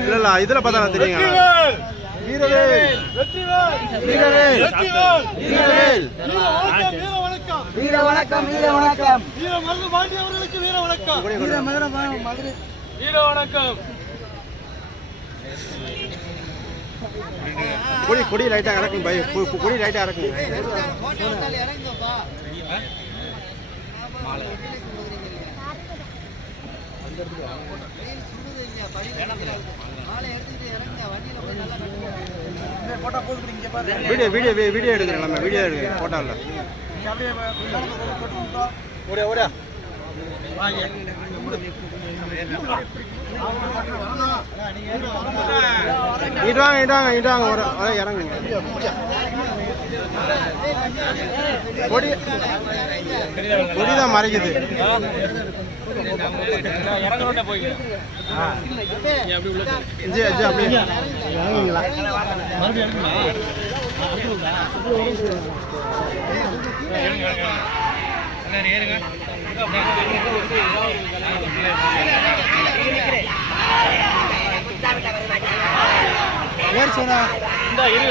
இல்ல இல்ல இதுல பார்த்தா தெரியுங்க. வீரவேல். வீரவேல். வீரவேல் வீர வணக்கம் வீர வணக்கம் வீர மருது பாண்டி அவர்களுக்கு வீர வணக்கம் வீர மதுரை மதுரை வீர வணக்கம் கொடி கொடி லைட்டா இறக்குங்க. பை கொடி லைட்டா இறக்குங்க வீடியோ வீடியோ வீடியோ எடுக்கிறேன் நம்ம வீடியோ எடுக்கிறேன் போட்டோ இல்ல ஓடியா ஓடியா. இட்டு வாங்க இட்டு வாங்க இட்டு வாங்க ஒரு ஒரு இறங்குங்க. கொடி கொடி தான் மறைக்குது. இறங்கணும்னே சொன்னா இந்த இரு